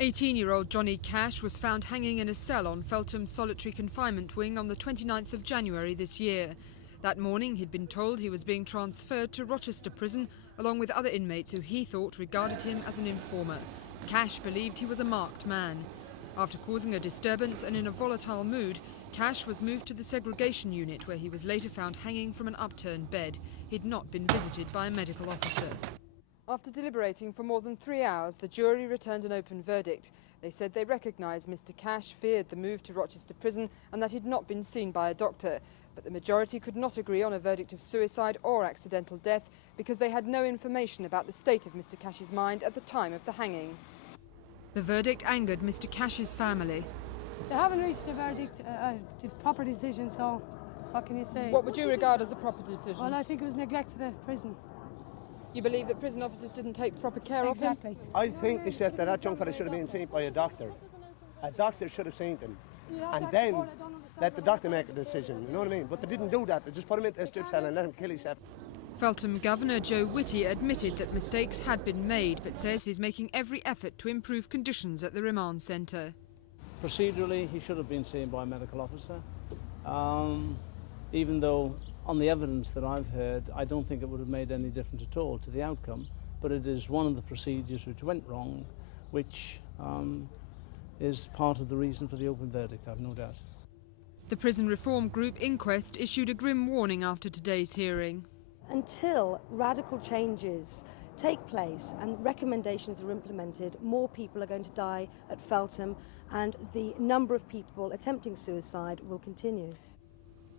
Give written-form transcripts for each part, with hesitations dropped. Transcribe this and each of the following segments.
18-year-old Johnny Cash was found hanging in a cell on Feltham's solitary confinement wing on the 29th of January this year. That morning he'd been told he was being transferred to Rochester prison along with other inmates who he thought regarded him as an informer. Cash believed he was a marked man. After causing a disturbance and in a volatile mood, Cash was moved to the segregation unit where he was later found hanging from an upturned bed. He'd not been visited by a medical officer. After deliberating for more than 3 hours, the jury returned an open verdict. They said they recognised Mr. Cash feared the move to Rochester prison and that he'd not been seen by a doctor. But the majority could not agree on a verdict of suicide or accidental death because they had no information about the state of Mr. Cash's mind at the time of the hanging. The verdict angered Mr. Cash's family. They haven't reached a verdict, the proper decision, so what can you say? What would you regard as a proper decision? Well, I think it was neglect of the prison. You believe that prison officers didn't take proper care of him? Exactly. I think it's just that young fella should have been seen by a doctor. A doctor should have seen him. And then let the doctor make a decision, you know what I mean? But they didn't do that. They just put him into a strip cell and let him kill himself. Feltham Governor Joe Whitty admitted that mistakes had been made, but says he's making every effort to improve conditions at the remand centre. Procedurally, he should have been seen by a medical officer, even though on the evidence that I've heard, I don't think it would have made any difference at all to the outcome, but it is one of the procedures which went wrong, which is part of the reason for the open verdict, I've no doubt. The Prison Reform Group inquest issued a grim warning after today's hearing. Until radical changes take place and recommendations are implemented, more people are going to die at Feltham and the number of people attempting suicide will continue.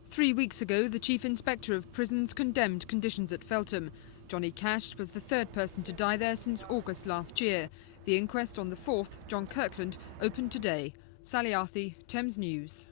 3 weeks ago, the Chief Inspector of Prisons condemned conditions at Feltham. Johnny Cash was the third person to die there since August last year. The inquest on the fourth, John Kirkland, opened today. Sally Arthy, Thames News.